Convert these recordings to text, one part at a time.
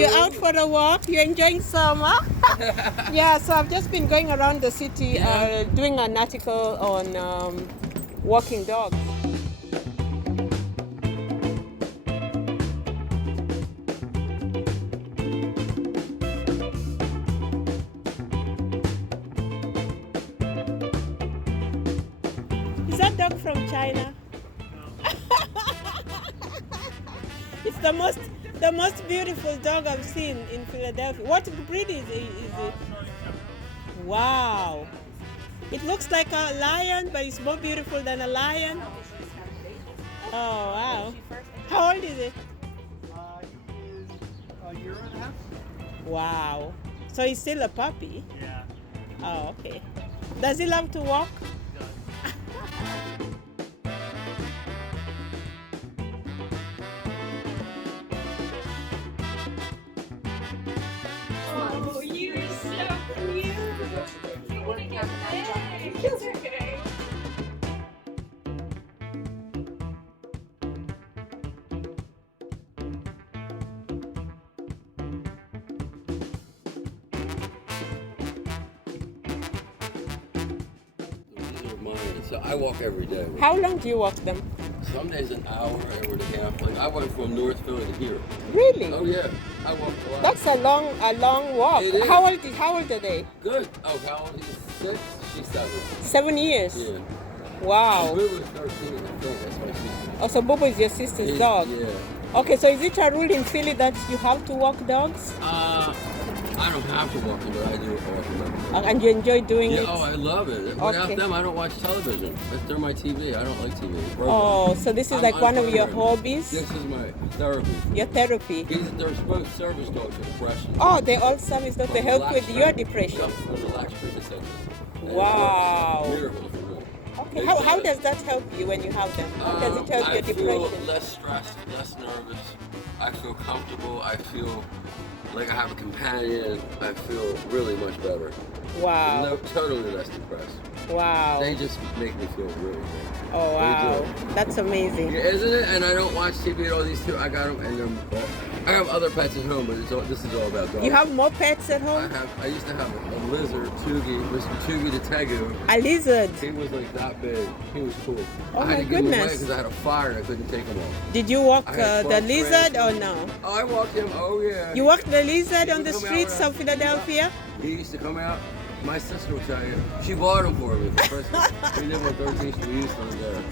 you're out for a walk. You're enjoying summer. Yeah, so I've just been going around the city doing an article on walking dogs. Is that dog from China? It's the most beautiful dog I've seen in Philadelphia. What breed is it? Wow. It looks like a lion, but it's more beautiful than a lion. Oh, wow. How old is it? He is a year and a half. Wow. So he's still a puppy? Yeah. Oh, okay. Does he love to walk? Oh, you're so cute. You want to get big. It's okay. These are mine. So I walk every day. How long do you walk them? Some days an hour and a half. Like I went from North Philly to here. Really? Oh yeah, I walk a lot. That's a long walk. It is. How old are they? Good. Oh, how old is he? 6? She's 7. 7 years. Yeah. Wow. We were 13. I think that's my sister. Oh, so Bobo is your sister's dog. Yeah. Okay, so is it a rule in Philly that you have to walk dogs? I don't have to walk them, but I do walk them. And you enjoy doing Yeah. it? Oh, I love it. Without Okay. them, I don't watch television. They're my TV. I don't like TV. Oh, so this is I'm like one of your unprogram. hobbies? This is my therapy. Your therapy? They're both service dogs for depression. Oh, they all service dogs to help with your depression. Relax treatment center. And Wow. it's a miracle for me. Okay, how does that help you when you have them? How does it help your I depression? feel less stressed, less nervous. I feel comfortable. I feel like I have a companion. I feel really much better. Wow. No, totally less depressed. Wow. They just make me feel really good. Oh, wow. They do. That's amazing. Yeah, isn't it? And I don't watch TV at all these two. I got them, and I have other pets at home, but this is all about dogs. You have more pets at home? I used to have a lizard, Tugi, Mr. Tugi the Tegu. A lizard? He was like that big. He was cool. Oh I my had to give him away goodness. because I had a fire and I couldn't take him off. Did you walk I had the 12 lizard or friends. no? Oh, I walked him. Oh yeah. You walked the lizard He on would the come out streets when of Philadelphia? He used to come out. My sister will tell you. She bought him for me for Christmas. We live on 13th Street. We used to live there.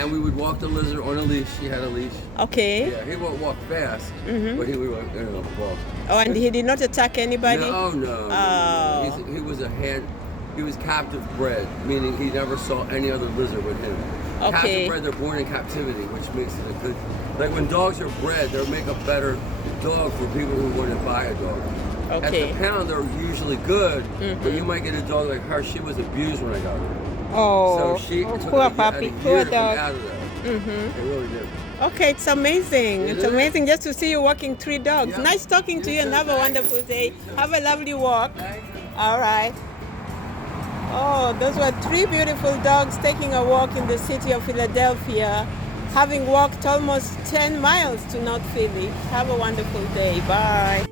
And we would walk the lizard on a leash. She had a leash. Okay. Yeah, he won't walk fast, Mm-hmm. but he would walk. Oh, and he did not attack anybody? No, no. Oh. He was he was captive bred, meaning he never saw any other lizard with him. Okay. Captive bred, they're born in captivity, which makes it a good. Like when dogs are bred, they make a better dog for people who want to buy a dog. Okay. At the pound, they're usually good, but you might get a dog like her. She was abused when I got her. Oh, So she took poor like puppy, a year poor to come dog. out of that. Mm-hmm. It really did. Okay, it's amazing. It's Isn't it? amazing just to see you walking 3 dogs. Yeah. Nice talking to You you and too. have a Thank wonderful you. day. You too. Have a lovely walk. Thank you. All right. Oh, those were 3 beautiful dogs taking a walk in the city of Philadelphia, having walked almost 10 miles to North Philly. Have a wonderful day. Bye.